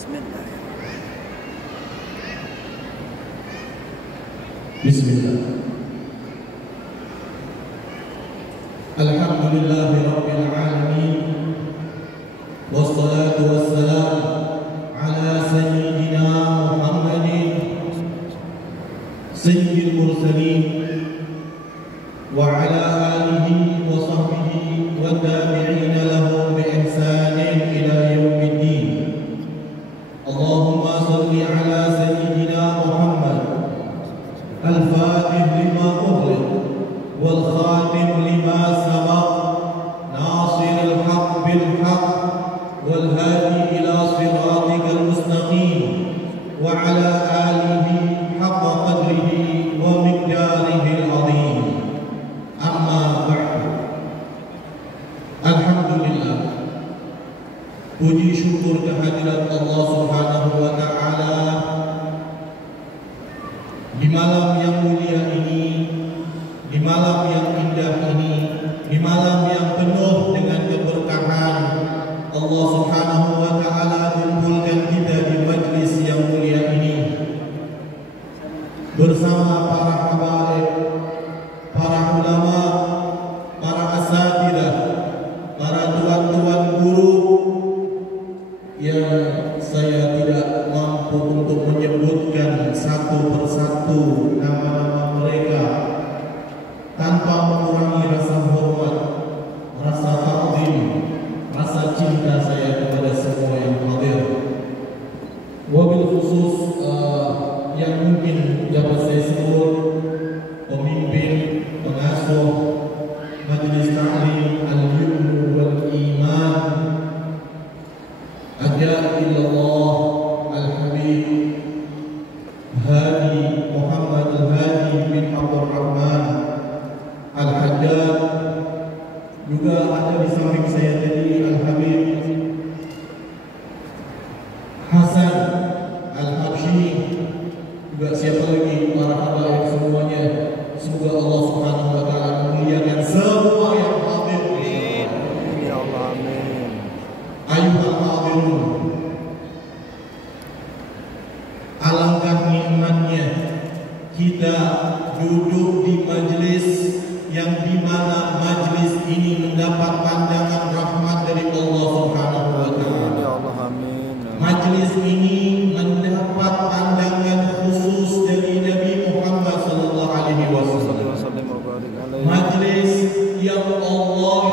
Bismillah. Alhamdulillahi rabbil alamin. Wassalatu wassalam ala sayyidina Muhammadin sayyidil mursalin wa ala alihi wa sahbihi wa tabi'ina lahum bi ihsanin ila yaumiddin. Allahumma salli ala sayyidina Muhammad al-fatih lima ughliq wal khatim lima sabaq nasir al-haq bil haq wal hadi ila siratikal mustaqim wa ala alihi haqqa qadrihi wa miqdarihi al-azim. Amma ba'du. Alhamdulillah, puji syukur kehadirat Allah Subhanahu wa ta'ala di malam yang mulia ini, di malam yang indah ini, di malam yang penuh dengan keberkahan. Allah Subhanahu wa ta'ala kumpulkan kita di majlis yang mulia ini bersama para habaib, para ulama, para asatidah, para tuan-tuan guru yang saya tidak mampu untuk menyebutkan satu persatu nama-nama mereka tanpa mengurangi rasa hormat, rasa takzim, rasa cinta saya kepada semua yang hadir. Wabil khusus yang mungkin dapat saya sebut pemimpin, pengasuh Majelis Ta'lim Al-Ilm wal Iman, Ajaa ilallah Al-Habib Hadi Muhammad Al-Hadi bin Abdul Rahman Al-Haddad. Juga ada di samping saya tadi Al-Habib Hasan Al-Habsyi. Juga siapa lagi, para habaib semuanya. Semoga Allah Subhanahu wa ta'ala memuliakan semua yang hadir. Ya Allah, amin. Ayuhal hadirun, alangkah nikmatnya kita duduk di majlis yang dimana majlis ini mendapat pandangan rahmat dari Allah Subhanahu wa ta'ala. Ya Allah, amin. Majlis ini mendapat pandangan khusus dari Nabi Muhammad sallallahu alaihi wasallam. Majlis yang Allah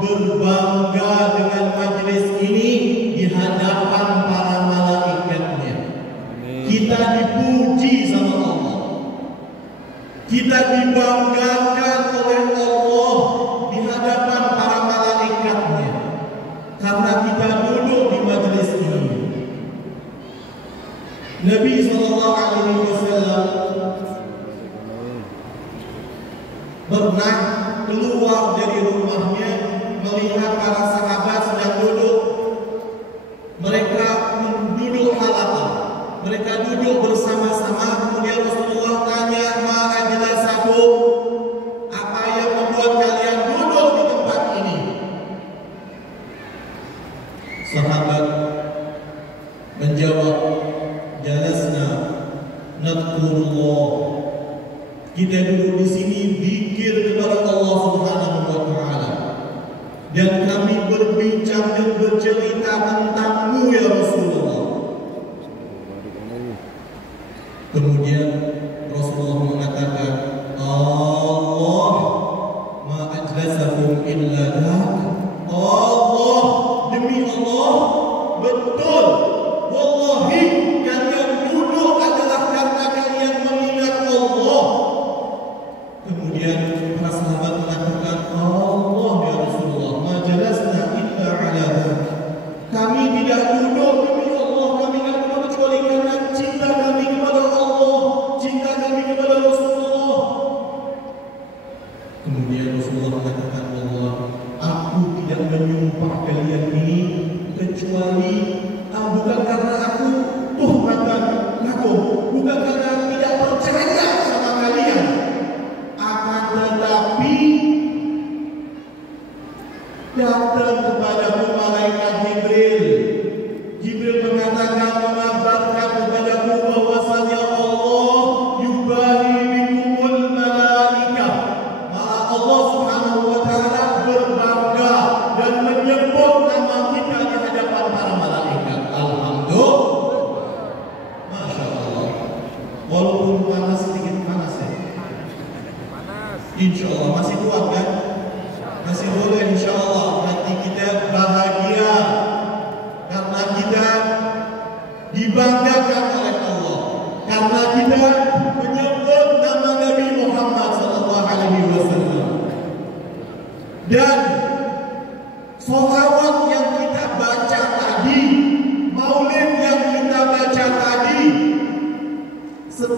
berbangga dengan majlis ini di hadapan para malaikatnya. Kita dipuji sama Allah, kita dibanggakan oleh Allah di hadapan para malaikatnya karena kita duduk di majlis ini. Nabi sallallahu alaihi wasallam pernah keluar dari rumahnya melihat para sahabat sedang duduk. Mereka duduk halaqah, mereka duduk bersama-sama. Kemudian Rasulullah tanya, ma ajlasakum, apa yang membuat kalian duduk di tempat ini? Sahabat menjawab, jalasna nadhkurullah, kita duduk di sini zikir kepada Allah Subhanahu wa ta'ala, dan kami berbincang dan bercerita tentangmu ya Rasulullah. Kemudian Rasulullah mengatakan, Allah ma ajlasakum illa dak. Allah, demi Allah, betul, wallahi kalian duduk adalah karena kalian mengingat Allah. Kemudian para sahabat mengatakan, Allah ya Rasulullah, ma jalasna illa ala dak. Kami tidak duduk demi Allah, kami tidak duduk kecuali karena cinta kami kepada Allah, cinta kami kepada Rasulullah. Kemudian Rasulullah mengatakan, Allah, aku tidak menyumpah kalian ini kecuali Abu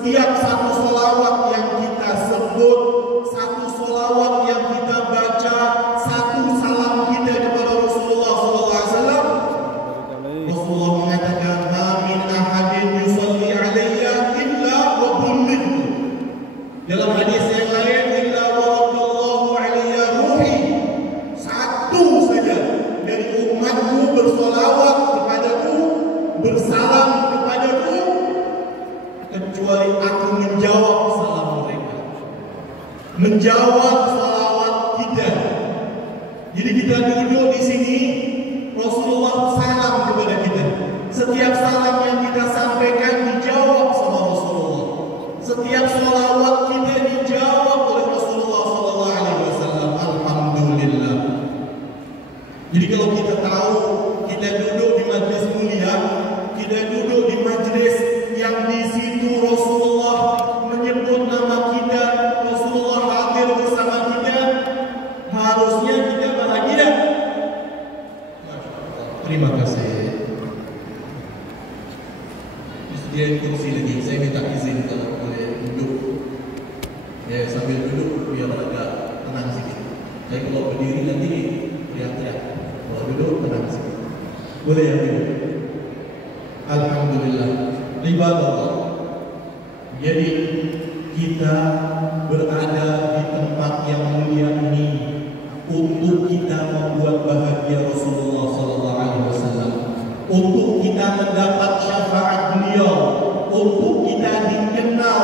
setiap satu sholawat yang kita sebut, satu sholawat yang kita baca, satu salam kita kepada Rasulullah SAW, Rasulullah mengatakan, "Ma min ahadin yusalli alayya illa wa bullithu." Dalam hadis yang lain, "Illa wa raddallahu alayya ruhi." Satu saja dari umatku bersolawat kepadaku, bersalam kepadaku, kecuali aku menjawab salam mereka, menjawab salawat kita. Jadi kita duduk di sini, Rasulullah salam kepada kita. Setiap salam yang kita sampaikan dijawab sama Rasulullah. Setiap salawat kita dijawab oleh Rasulullah SAW. Alhamdulillah. Jadi kalau kita tahu, kita duduk di majlis mulia, kita duduk di majlis yang di situ Rasulullah menyebut nama kita, Rasulullah hadir bersama kita, harusnya kita bahagia. Terima kasih. Disediain kursi lagi, saya minta izin kalau boleh duduk. Ya, sambil duduk biar agak tenang sedikit. Saya kalau berdiri nanti teriak-teriak. Kalau duduk tenang sedikit. Boleh ya duduk? Alhamdulillah. Ibadah. Jadi kita berada di tempat yang mulia ini untuk kita membuat bahagia Rasulullah SAW, untuk kita mendapat syafaat beliau, untuk kita dikenal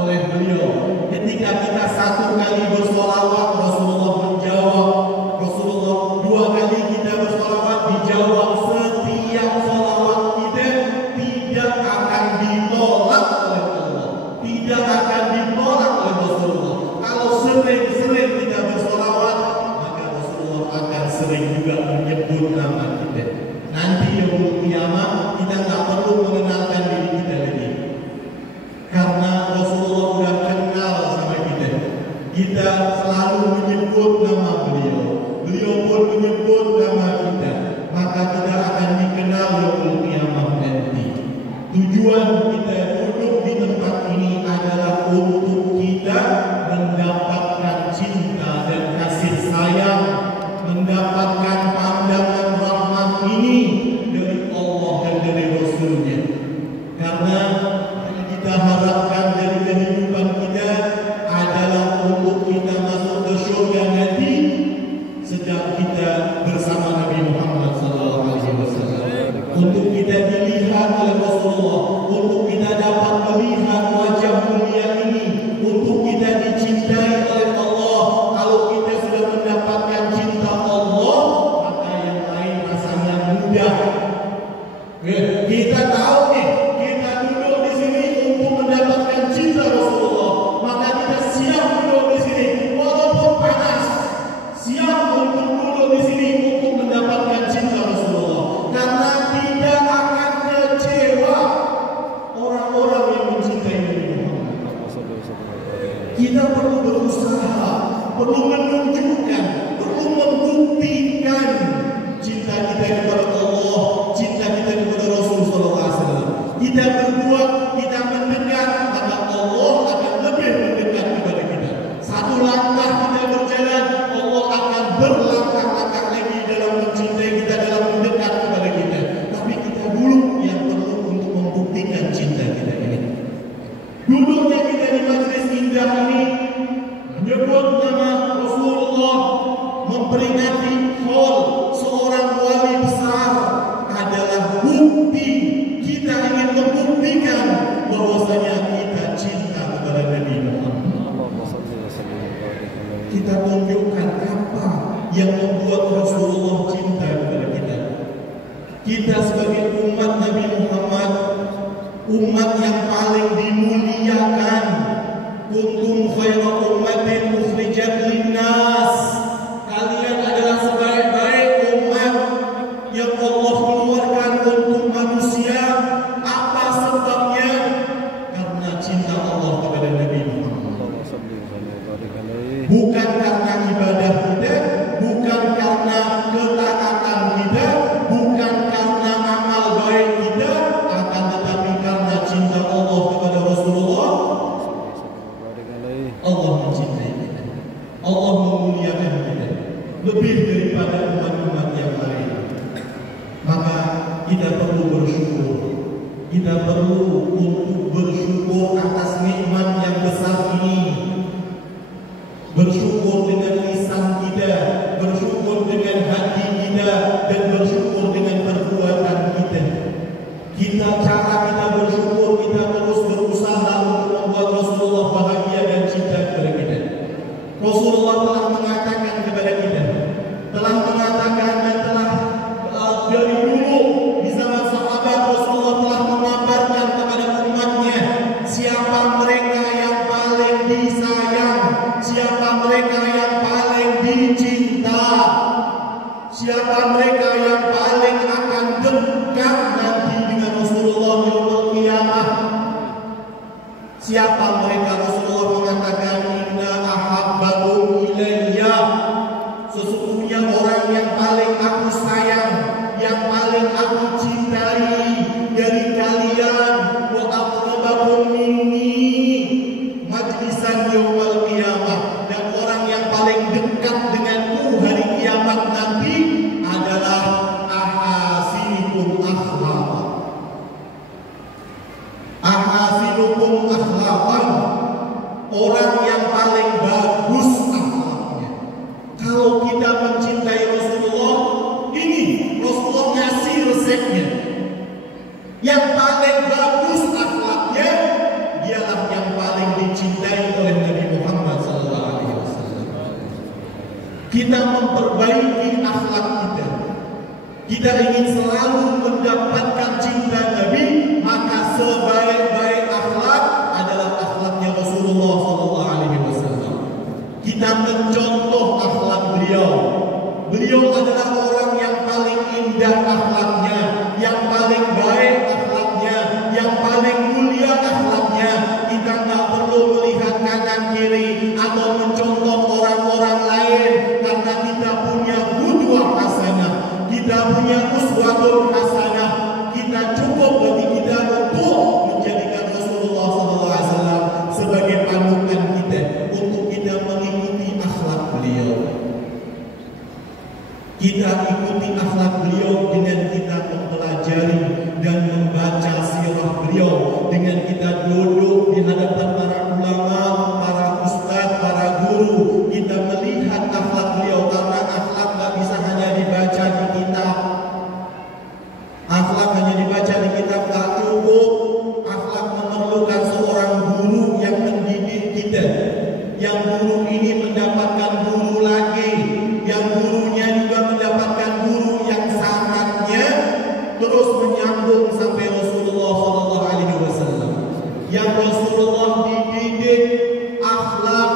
oleh beliau. Ketika kita satu kali bersolawat, Rasulullah menjawab. Rasulullah dua kali kita bersolawat, dijawab. Setiap solawat kita tidak akan ditolak oleh Allah, tidak akan ditolak oleh Rasulullah. Kalau sering-sering kita bersolawat, maka Rasulullah akan sering juga menyebut nama kita. Nanti yaumul kiamat kita tak perlu mengenalkan diri kita lagi, karena Rasulullah sudah kenal sama kita. Kita selalu menyebut nama beliau, beliau pun menyebut nama kita, maka kita akan dikenal yaumul kiamat nanti. Tujuan kita duduk di tempat ini adalah untuk kita mendapatkan cinta dan kasih sayang, mendapatkan pandangan rahmat ini dari Allah dan dari Rasulnya. Karena yang kita harapkan dari kehidupan kita adalah untuk kita masuk ke surga nanti sedang kita bersama Nabi Muhammad SAW. Untuk kita dilihat oleh Rasulullah, untuk kita dapat melihat wajah mulia ini, untuk kita dicintai oleh Allah. Kalau kita sudah mendapatkan cinta Allah, maka yang lain rasanya mudah. Kita tahu nih, kita duduk di sini untuk mendapatkan cinta Rasulullah, maka kita siap duduk di sini walaupun panas, siap untuk duduk di sini untuk mendapatkan cinta Rasulullah, karena tidak akan kecewa orang-orang yang mencintai Nabi Muhammad. Kita perlu berusaha, perlu menunjukkan, perlu membuktikan cinta kita kepada Allah, cinta kita kepada Rasul SAW. Kita berbuat, kita mendekat, maka Allah akan lebih mendekat kepada kita. Satu langkah kita berjalan, Allah akan berlangkah-langkah lagi dalam mencintai kita, dalam mendekat kepada kita. Tapi kita dulu yang perlu untuk membuktikan cinta kita ini. Duduknya kita di majlis indah ini, menyebut nama Rasulullah, memperingati haul seorang wali besar, adalah bukti kita ingin membuktikan bahwasanya kita cinta kepada Nabi Muhammad. Kita tunjukkan apa yang membuat Rasulullah cinta kepada kita. Kita sebagai umat Nabi Muhammad, umat yang paling dimuliakan. Kuntum khaira ummatin ukhrijat linnas. Kalian adalah sebaik-baik umat yang Allah keluarkan untuk manusia. Apa sebabnya? Karena cinta Allah kepada Nabi Muhammad. Bukan karena ibadah kita, bukan karena ketaatan kita, bukan karena amal baik kita, akan tetapi karena cinta Allah kepada Rasulullah. kita perlu bersyukur. Kita perlu untuk bersyukur atas nikmat yang besar ini. Bersyukur dengan lisan kita, bersyukur dengan hati kita, dan bersyukur dengan perbuatan kita. Cara kita bersyukur, kita terus berusaha untuk membuat Rasulullah bahagia dan cinta kepada kita. Rasulullah telah mengatakan kepada kita, telah mengatakan dan telah dari dulu di zaman sahabat Rasulullah telah mengabarkan kepada umatnya siapa mereka yang paling disayang, siapa mereka yang paling dicinta, siapa mereka yang paling akan dekat nanti dengan Rasulullah yaumul qiyamah. Siapa mereka? Rasulullah mengatakan, inna ahabbakum ilayya, sesungguhnya orang yang paling aku sayang, yang paling aku cintai dari kalian, wa aqrabakum minni majlisan yaumul qiyamah, dan orang yang paling dekat denganku hari kiamat nanti adalah ahasinukum akhlaqan. Ahasinukum akhlaqan, orang yang paling bagus akhlaknya. Kalau kita mencintai Rasulullah, ini Rasulullah ngasih resepnya. Yang paling bagus akhlaknya, dialah yang paling dicintai oleh Nabi Muhammad SAW. Kita memperbaiki akhlak kita. Kita ingin selalu mendapatkan cinta Nabi, maka sebaik-baik akhlak adalah akhlaknya Rasulullah SAW. Kita mencontoh akhlak beliau. Beliau adalah orang yang paling indah akhlaknya, yang paling baik akhlaknya, yang paling mulia akhlaknya. Kita nggak perlu melihat kanan kiri atau mencontoh orang-orang lain, karena kita punya qudwah hasanah, kita punya uswatun hasanah. Kita cukup bagi kita untuk menjadikan Rasulullah SAW sebagai panutan kita, untuk kita mengikuti akhlak beliau. Kita ikuti akhlak beliau dengan kita mempelajari dan membaca sirah beliau, dengan kita duduk di hadapan para ulama, para ustadz, para guru. Kita melihat akhlak beliau, karena akhlak gak bisa hanya dibaca di kitab. Akhlak hanya dibaca di kitab gak cukup. Akhlak memerlukan seorang guru yang mendidik kita, yang guru ini mendapatkan guru lagi, yang gurunya juga mendapatkan guru yang sangatnya terus menyambung sampai Rasulullah SAW. Yang Rasulullah dididik akhlak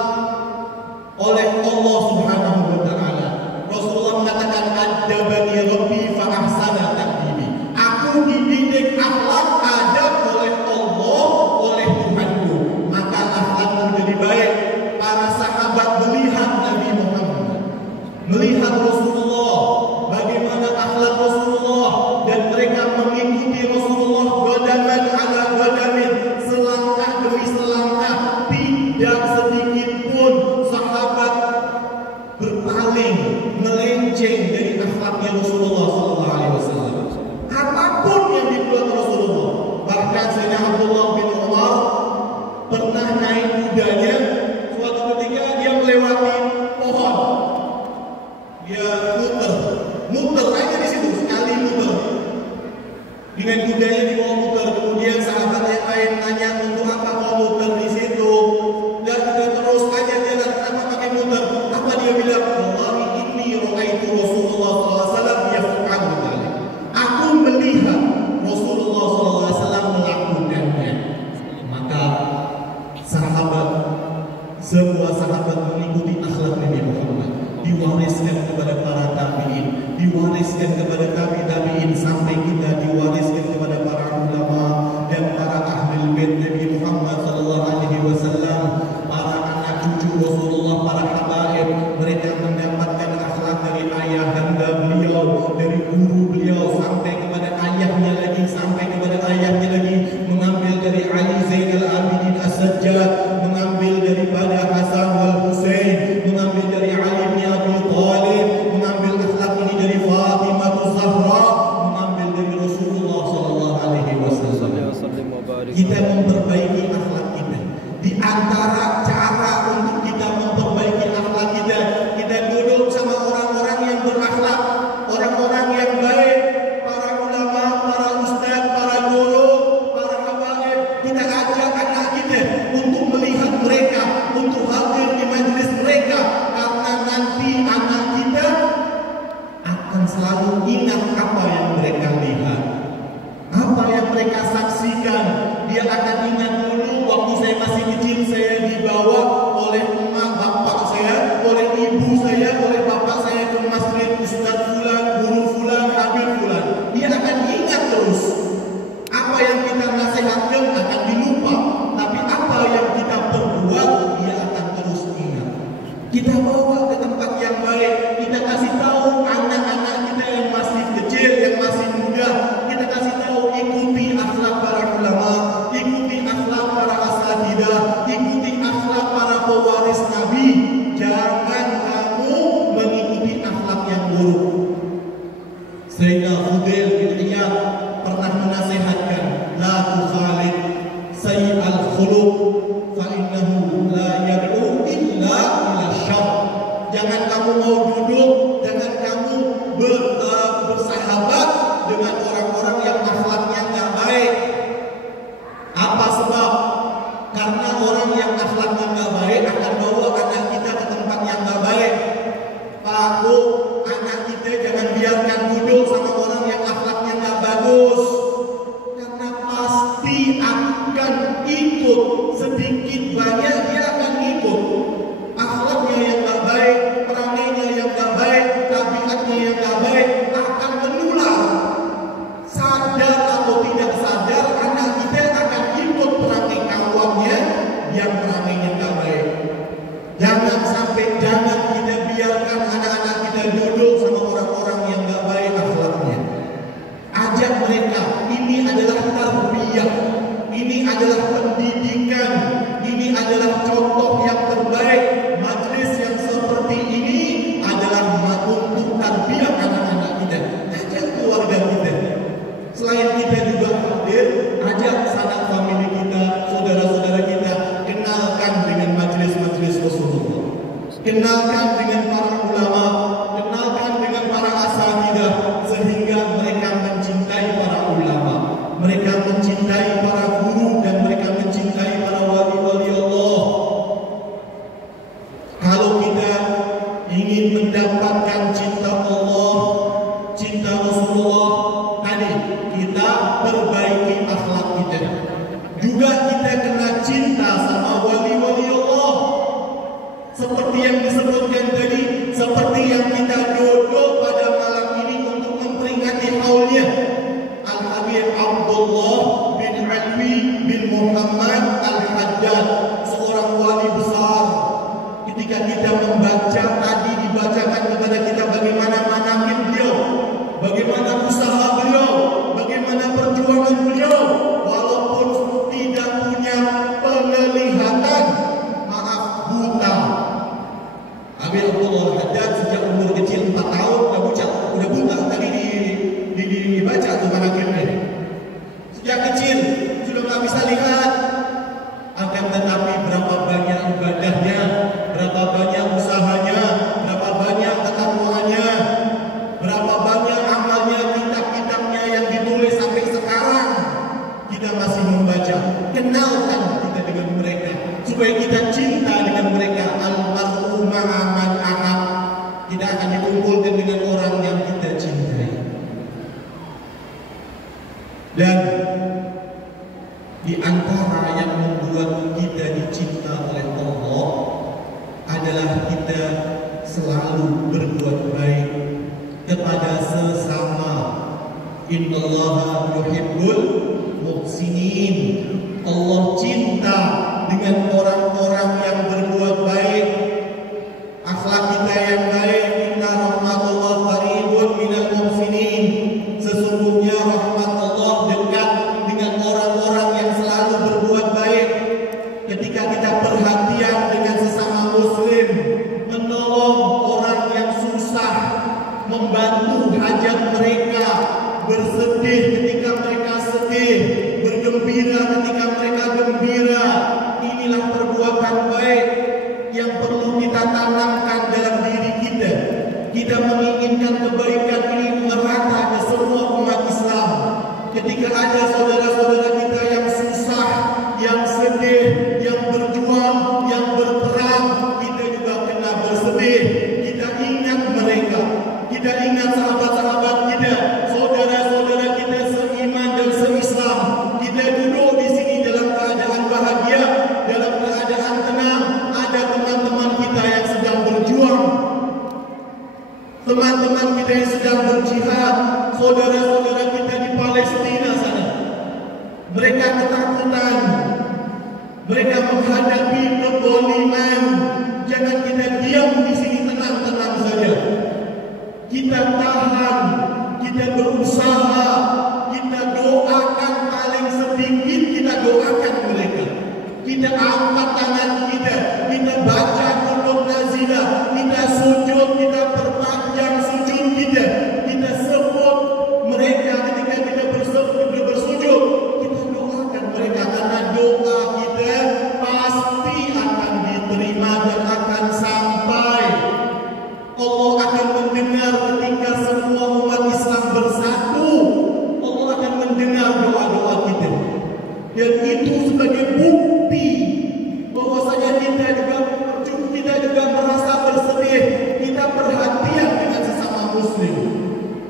oleh Allah Subhanahu wa Ta'ala. Rasulullah mengatakan, adabani rabbi fa ahsana ta'dibi. Aku dididik akhlak adab oleh Allah, oleh Tuhanku, maka akhlakku jadi baik. Para sahabat melihat Nabi Muhammad, melihat Rasulullah, bagaimana akhlak Rasulullah, dan mereka mengikuti Rasulullah badaman ala badamin, selangkah demi selangkah. Tidak sedikit pun sahabat berpaling, melenceng dari akhlaknya Rasulullah SAW. Apapun yang dibuat Rasulullah, bahkan Sayyidina Abdullah bin Umar pernah naik kudanya. Suatu ketika dia melewati pohon, dia muter aja di situ, sekali muter dengan kudanya dibawa muter. Kemudian sahabat yang lain tanya, untuk apa kau muter di situ? Dan kita terus aja jalan, kenapa pakai muter? Apa dia bilang? Wallahi inni ra'aitu Rasulullah SAW yaf'alu dzalik. Aku melihat Rasulullah SAW melakukannya. Maka sahabat, semua sahabat mengikuti akhlak Nabi Muhammad, diwariskan kepada para tabi'in, diwariskan kepada tabi'in, sampai kita diwariskan kepada para mereka saksikan. Dia akan ingat dulu waktu saya masih kecil, saya dibawa oleh emak bapak saya, oleh ibu saya, oleh bapak saya ke masjid, Ustaz fulan, guru fulan, habib fulan. Dia akan ingat terus. Apa yang kita nasihatkan akan dilupa, tapi apa yang kita perbuat dia akan terus ingat. Kita bawa ke tempat yang baik, kita kasih tahu anak-anak kita yang masih kecil, yang masih muda, kita kasih tahu ikuti akhlak para ulama, ikuti akhlak para asatidzah, ikuti akhlak para pewaris Nabi. Jangan kamu mengikuti akhlak yang buruk. Sayyidina Fudail bin Iyad pernah menasihatkan, la tukhalid sayyi'al khuluq fa innahu la yad'u illa ila syarr. Jangan kamu mau duduk, jangan kamu bersahabat dengan orang-orang yang akhlaknya nggak baik. Apa sebab? Karena orang yang akhlaknya nggak baik akan bawa anak kita ke tempat yang nggak baik. Pak Bu, anak kita jangan biarkan duduk sama orang yang akhlaknya nggak bagus, karena pasti akan ikut, sedikit banyak dia akan ikut. Akhlaknya yang nggak baik, perangainya yang nggak baik, tabiatnya yang nggak baik akan menular. Sadar atau tidak sadar, anak kita akan ikut perangai kawannya yang perangainya nggak baik. Jangan sampai, jangan kita biarkan anak-anak kita duduk sama orang-orang yang nggak baik akhlaknya. Ajak mereka, ini adalah tarbiyah, ini adalah pendidikan, ini adalah contoh yang terbaik. Majlis yang seperti ini adalah untuk tarbiyah anak-anak kita. Ajak keluarga kita. Selain kita juga hadir, ajak sanak famili kita, saudara-saudara kita, kenalkan dengan majlis-majlis Rasulullah. Kenalkan dengan para ulama, kenalkan dengan para asatidzah, sehingga mereka mencintai para ulama, mereka mencintai para guru, dan mereka mencintai para wali-wali Allah. Kalau kita ingin mendapatkan cinta Allah, cinta Rasulullah, tadi kita perbaiki akhlak kita. Juga kita kena cinta sama wali-wali Allah. Seperti yang disebutkan tadi, seperti yang kita duduk pada malam ini untuk memperingati haulnya Al-Habib Abdullah bin Alwi bin Muhammad Al-Haddad, seorang wali besar. Ketika kita membaca tadi, dibacakan kepada kita bagaimana manaqib beliau, bagaimana usaha beliau, bagaimana perjuangan beliau, walaupun tidak punya penglihatan, maaf, buta. Habib Abdullah Al-Haddad sejak umur kecil 4 tahun udah buta. Tadi dibaca tuh manaqibnya. Sejak kecil sudah nggak bisa lihat. Akan tetapi berapa banyak ibadahnya, berapa banyak usahanya, berapa banyak ketakwaannya, berapa banyak amalnya, kitab-kitabnya yang ditulis sampai sekarang kita masih membaca. Kenalkan kita dengan mereka supaya kita cinta dengan mereka. Al-mar'u ma'a man ahab. Kita akan dikumpulkan dengan orang yang kita cintai. Dan di antara yang membuat kita dicinta oleh Allah adalah kita selalu berbuat baik kepada sesama. Innallaha yuhibbul muhsinin. Allah cinta dengan orang-orang yang berbuat baik. Akhlak kita yang baik. Inna rahmatullah qaribun minal muhsinin. Sesungguhnya rahmat Allah dekat dengan orang-orang yang selalu berbuat baik. Ketika kita perhatian dengan sesama muslim, menolong orang yang susah, membantu hajat mereka, bersedih ketika mereka sedih, bergembira ketika mereka gembira. Inilah perbuatan baik yang perlu kita tanamkan dalam diri kita. Kita menginginkan kebaikan ini merata ke semua umat Islam. Ketika ada saudara-saudara kita yang susah, yang sedih, yang berjuang, yang berperang, kita juga kena bersedih. Kita ingat mereka, kita ingat sahabat-sahabat kita, saudara-saudara kita seiman Palestina sana. Mereka ketakutan, mereka menghadapi kezaliman. Jangan kita diam di sini tenang-tenang saja. Kita tahan, kita berusaha, kita doakan, paling sedikit kita doakan mereka. Kita angkat tangan kita baca qunut nazilah, kita sujud, kita perpanjang sujud kita sebut mereka ketika kita bersujud, kita doakan mereka, karena doa kita pasti akan diterima dan akan sampai. Allah akan mendengar ketika semua umat Islam bersatu. Allah akan mendengar doa-doa kita, dan itu sebagai bukti bahwasanya kita juga merasa bersedih, kita perhatian dengan sesama muslim.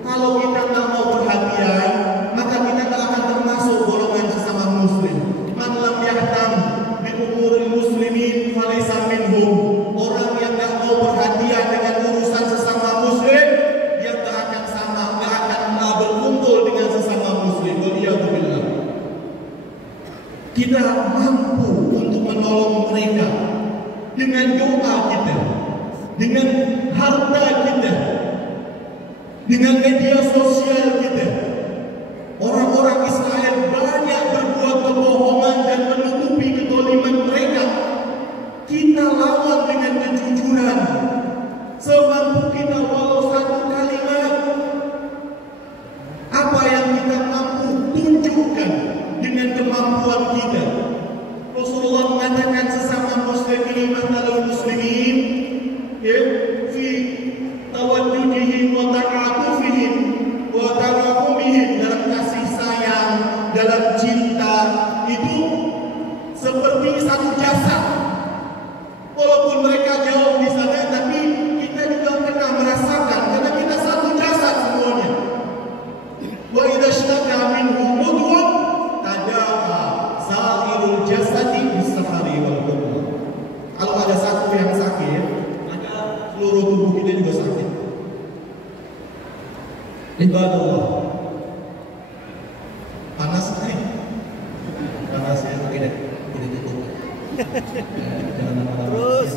Kalau kita nggak mau perhatian, maka kita nggak akan termasuk golongan sesama muslim. Man lam yahtam bi umuril muslimin falaysa minhum. Orang yang nggak mau perhatian dengan urusan sesama muslim, dia nggak akan berkumpul dengan sesama muslim. Waliyadzubillah. Kita mampu untuk menolong mereka dengan doa kita, dengan harta kita, dengan media sosial kita. Orang-orang Israel banyak berbuat kebohongan dan menutupi kezaliman mereka. Kita lawan dengan kejujuran semampu kita, walau satu kalimat. Apa yang kita mampu tunjukkan dengan kemampuan kita. Rasulullah mengatakan sesama muslim ini matalul muslimin fi tawaddudihim wa ta'atufihim wa tarahumihim, dalam kasih sayang, dalam cinta, itu seperti satu jasad. Walaupun mereka jauh di sana, tapi kita juga pernah merasakan, karena kita satu jasad semuanya. Wa idza ishtaka minhu udhun tada'a sa'irul jasadi bis-sahari wal humma. Kalau ada satu yang sakit, maka seluruh tubuh kita juga sakit. Ibadallah. Panas nih. Panas ya, oke deh. Kita tutup. Jangan Terus.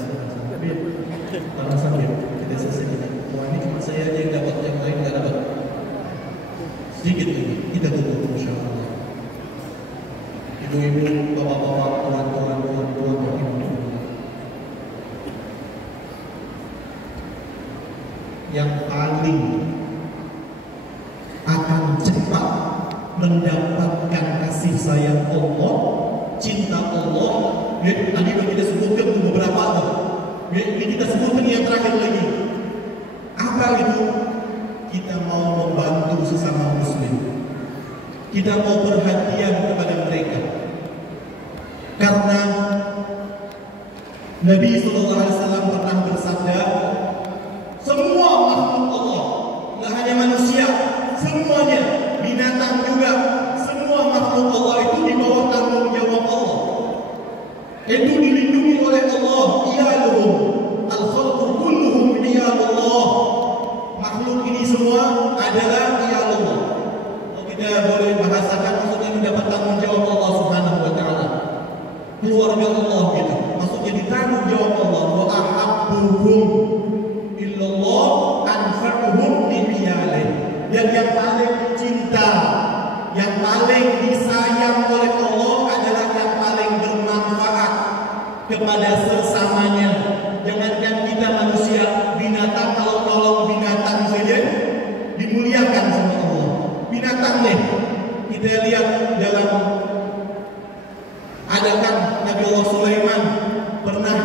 Panas sakit. Kita selesai kita. Wah, ini cuma saya aja yang dapat, yang lain nggak dapat. Sedikit lagi, kita tutup insyaallah. Ibu-ibu, bapak-bapak, tuan-tuan, yang paling akan cepat mendapatkan kasih sayang Allah, cinta Allah. Tadi kita sebutkan beberapa tuh. Ini kita sebutkan yang terakhir lagi. Apa itu? Kita mau membantu sesama muslim. Kita mau perhatian kepada mereka. Karena Nabi SAW pernah bersabda, semua makhluk Allah, tidak hanya manusia, semuanya, binatang juga, semua makhluk Allah itu di bawah tanggung jawab Allah. Itu dilindungi oleh Allah. Iyaluhum al-khalqu kulluhum iyalullah. Makhluk ini semua adalah iyalullah. Kalau kita boleh bahasakan, maksudnya mendapat tanggung jawab Allah Subhanahu wa taala. Keluarga Allah gitu. Maksudnya ditanggung jawab Allah. Wa ahabbuhum illallah anfa'uhum li'iyalih. Dan yang paling cinta, yang paling disayang oleh Allah adalah yang paling bermanfaat kepada sesamanya. Jangankan kita manusia, binatang, kalau tolong binatang saja dimuliakan sama Allah. Binatang nih, kita lihat dalam, ada kan Nabi Allah Sulaiman pernah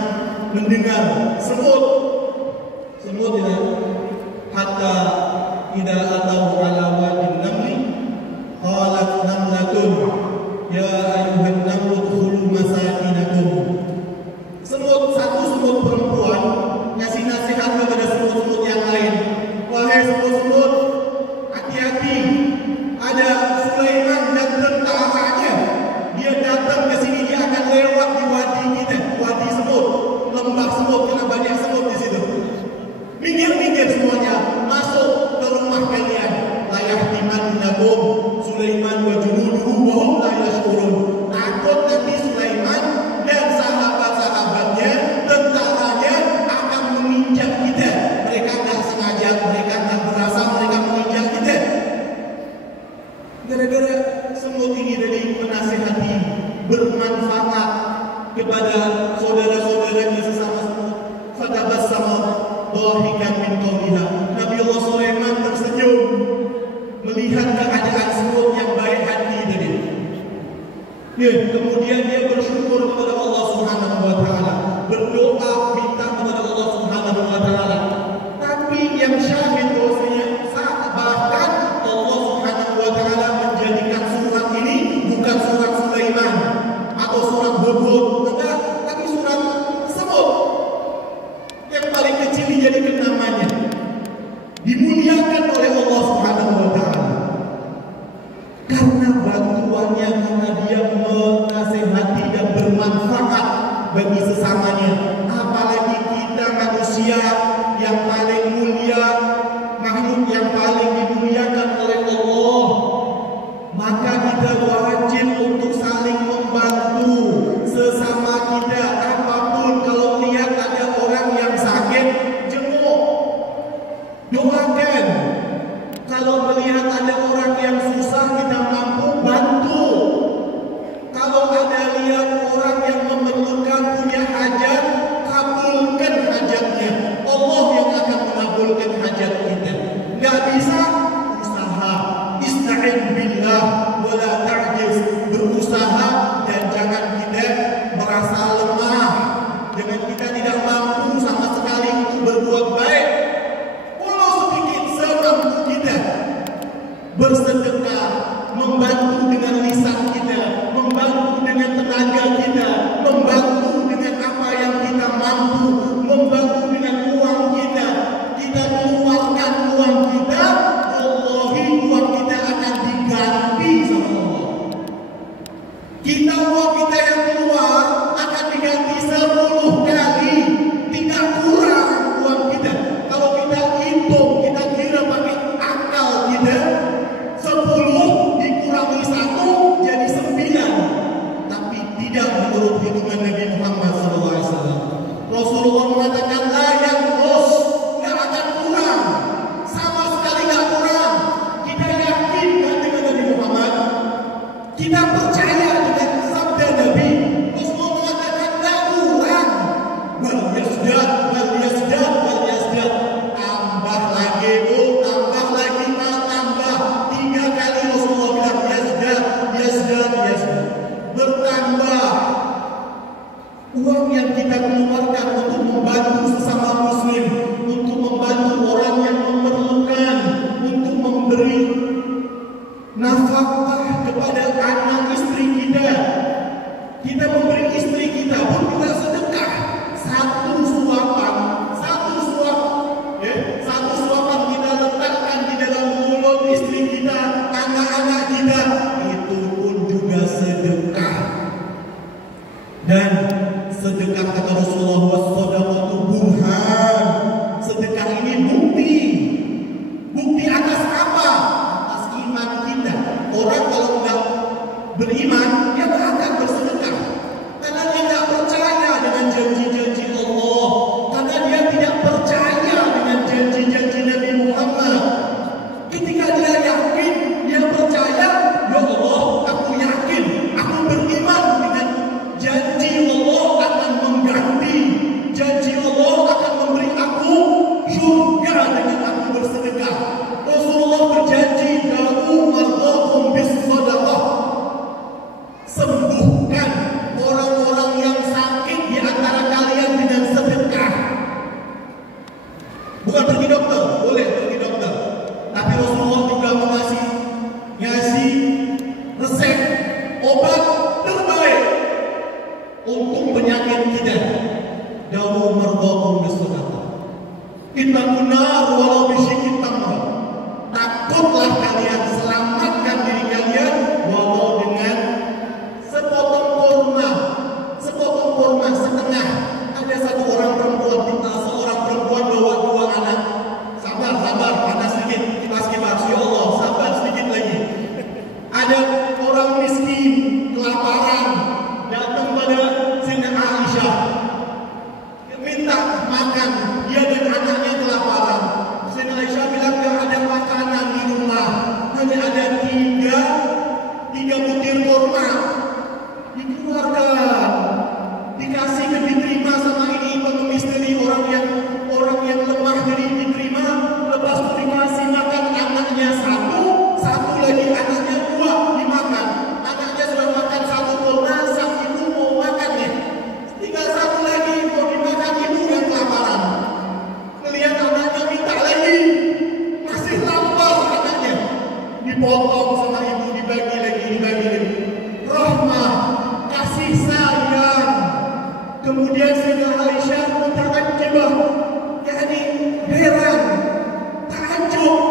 mendengar semut ya, hatta idza atahu ala wadin namli qalat namlatun ya ayyuhan namlu udkhulu masakinakum. Satu semut perempuan ngasih nasihat kepada semut-semut yang lain. Wahai semut-semut, hati-hati, ada Sulaiman dan tentaranya. Dia datang ke sini, dia akan lewat di wadi kita, wadi semut, lembah semut, karena banyak semut di situ. Minggir, Sulaiman wa junuduhu wa hum la yash'urun. Takut Nabi Sulaiman dan sahabat-sahabatnya, tentaranya akan menginjak kita. Mereka nggak sengaja, mereka nggak berasa, mereka menginjak kita. Gara-gara semut ini dari menasihati, bermanfaat kepada saudara-saudaranya sesama semut. Fatabassama dhahikan min qawliha. Nabi Allah Sulaiman tersenyum melihat keadaan semut yang baik hati tadi. Kemudian dia bersyukur kepada Allah Subhanahu wa taala, berdoa minta kepada Allah Subhanahu wa taala. Tapi yang syahid bahwasanya bahkan Allah Subhanahu wa taala menjadikan surat ini bukan surat Sulaiman atau surat Hud, enggak, tapi surat semut. Yang paling kecil dijadikan namanya. Dimuliakan oleh Allah Subhanahu wa taala. Karena bantuannya, karena dia menasihati dan bermanfaat bagi sesamanya. Apalagi kita manusia yang paling mulia, makhluk yang paling dimuliakan oleh Allah. Maka kita wajib untuk saling membantu sesama kita. Apapun, kalau lihat ada orang yang sakit, jenguk, doakan. Kalau melihat ada orang yang susah, kita mampu bantu. Kalau ada lihat orang yang memerlukan, punya hajat, kabulkan hajatnya. Allah yang akan mengabulkan hajat kita. Gak bisa, usaha. Ista'in billah wala ta'jiz. Berusaha dan jangan kita merasa lemah. Jangan kita tidak mampu sama sekali untuk berbuat baik. Walau sedikit semampu kita. Bersedekah, membantu dengan lisan kita, membantu dengan tenaga kita, membantu dengan apa yang kita mampu, membantu dengan uang kita. Kita keluarkan uang kita, wallahi uang kita akan diganti sama Allah. Kita uang kita yang keluar akan diganti 10 kali, tidak kurang uang kita. Kalau kita hitung, kita kira pakai akal kita, 10 dikurangi 1 jadi 9. Tapi tidak menurut hitungan Nabi Muhammad SAW. Rasulullah mengatakan la yanqus, nggak akan kurang, sama sekali nggak kurang. Kita yakin dengan Nabi Muhammad, kita percaya dengan sabda Nabi. Rasulullah mengatakan nggak kurang. Wal yazdad, wal yazdad, wal yazdad. Tambah lagi, tambah lagi, tambah 3 kali Rasulullah bilang yazdad, yazdad, yazdad. Bertambah. Uang yang kita keluarkan untuk membantu sesama muslim, untuk membantu orang yang memerlukan, untuk memberi nafkah kepada anak istri kita. Kita memberi istri kita pun juga sedekah. Satu suapan kita letakkan di dalam mulut istri kita, anak-anak kita, itu pun juga sedekah. Dan sedekah kata Rasulullah was-shadaqatu burhan. Sedekah ini bukti. Bukti atas apa? Atas iman kita. Orang kalau enggak beriman, dia enggak akan bersedekah. sama ibu dibagi lagi. Rahmah, kasih sayang. Kemudian Sayyidah Aisyah muta'ajjibah, yakni heran, takjub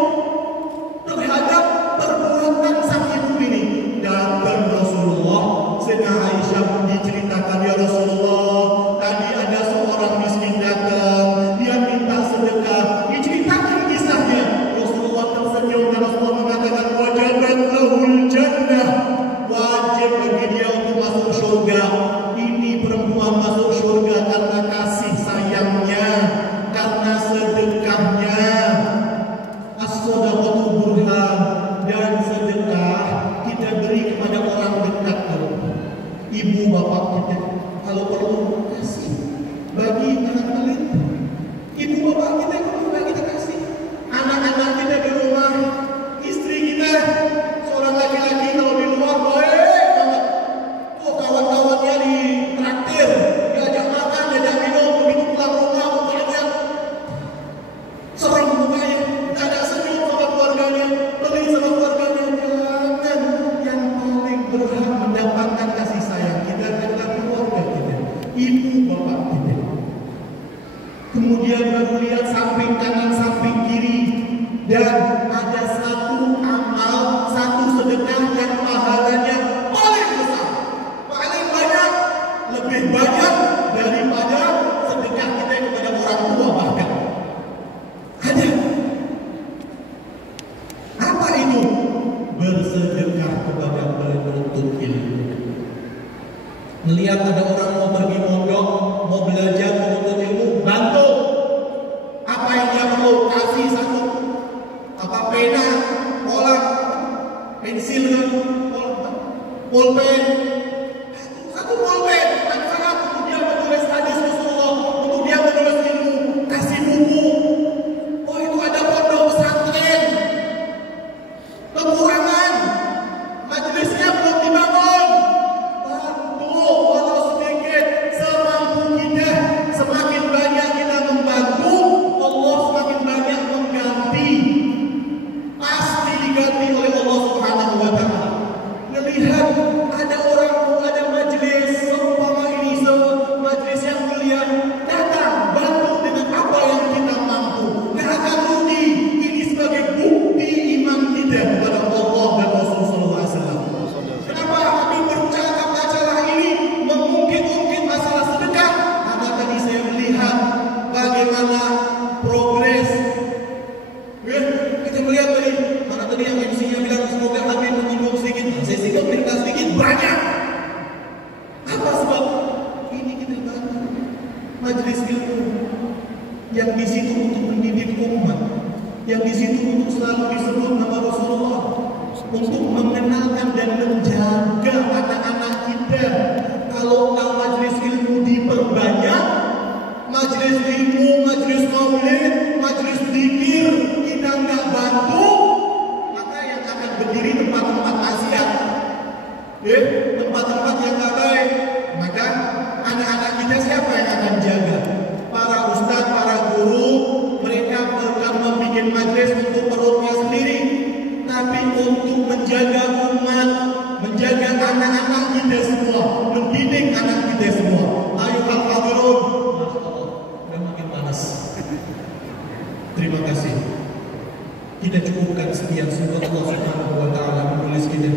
terhadap perbuatan sang ibu ini. Dan Rasulullah, Sayyidah Aisyah pun diceritakan, ya Rasulullah, tadi ada seorang miskin datang, dia minta sedekah. Diceritakan kisahnya. Rasulullah tersenyum dan Rasulullah mengatakan, wajabat lahul jannah, wajib bagi dia untuk masuk surga. Ini perempuan masuk surga karena kasih sayangnya, karena sedekahnya. As-shadaqatu burhan, dan sedekah kita beri kepada orang dekat. Ibu bapak kita kalau perlu kasih, bagi anak pelit. Ibu bapak kita kalau perlu kita kasih. Anak-anak kita di rumah, istri kita, seorang laki-laki kalau di luar baik banget. Oh, kawan-kawannya di traktir, diajak makan, diajak minum, begitu pulang rumah mukanya serem, mukanya tak ada senyum sama keluarganya, pelit sama keluarganya. Jangan, yang paling berhak mendapatkan kasih sayang kita adalah keluarga kita, ibu bapak kita. Kemudian baru lihat samping kanan, samping kiri, dan ada satu amal, satu sedekah yang pahalanya paling besar, paling banyak, lebih banyak daripada sedekah kita kepada orang tua bahkan. Ada. Apa itu? Bersedekah kepada penuntut ilmu. Melihat ada orang mau pergi mondok, mau belajar menuntut ilmu, bantu. Apa yang dia perlu? Kasih satu pena, pola, pensil, pulpen, satu pulpen, tak salah untuk dia menulis hadis Rasulullah, untuk dia menulis ilmu, kasih buku. Oh, itu ada pondok pesantren, kekurangan, majelisnya belum dibangun. Bantu walau sedikit, semampu kita. Semakin banyak kita membantu, Allah semakin banyak mengganti. Pasti diganti oleh Allah Subhanahu wa Ta'ala. Melihat ada orang, ada majelis seumpama ini, majelis yang mulia, datang bantu dengan apa yang kita mampu. Tidak akan rugi. Ini sebagai bukti iman kita kepada Allah dan Rasul Sallallahu Alaihi Wasallam. Kenapa kami bercakap masalah ini, mengungkit-ungkit masalah sedekah? Karena tadi saya melihat bagaimana progres. Kita melihat tadi, mana tadi yang MC-nya bilang semoga Habib menyinggung sedikit, saya singgung sedikit banyak. Apa sebab? Ini kita bantu majelis ilmu yang di situ untuk mendidik umat, yang di situ untuk selalu disebut nama Rasulullah, untuk mengenalkan dan menjaga anak-anak kita. Kalau majelis ilmu diperbanyak, majelis ilmu, majelis maulid, majelis zikir, kita nggak bantu, maka yang akan berdiri tempat-tempat maksiat, tempat-tempat yang nggak baik. Maka anak-anak kita siapa yang akan jaga? Para ustadz, para guru, mereka bukan membuat majelis untuk perutnya sendiri, tapi untuk menjaga umat, menjaga anak-anak kita semua, mendidik anak kita semua. Ayo al-hadirun. Masya Allah, udah makin panas. Terima kasih. Kita cukupkan sekian, semoga Allah Subhanahu wa Ta'ala menulis kita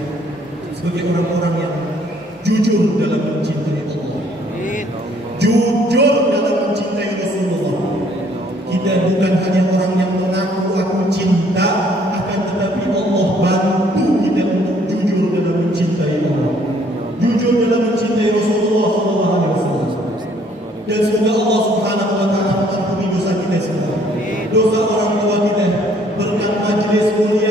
sebagai orang-orang yang jujur dalam mencintai Allah, jujur dalam mencintai Rasulullah. Kita bukan hanya orang yang mengaku aku cinta, akan tetapi Allah bantu kita untuk jujur dalam mencintai Allah, jujur dalam mencintai Rasulullah Sallallahu Alaihi Wasallam. Dan semoga Allah Subhanahu wa Ta'ala mengampuni dosa kita semua, dosa orang tua kita, berkat majelis mulia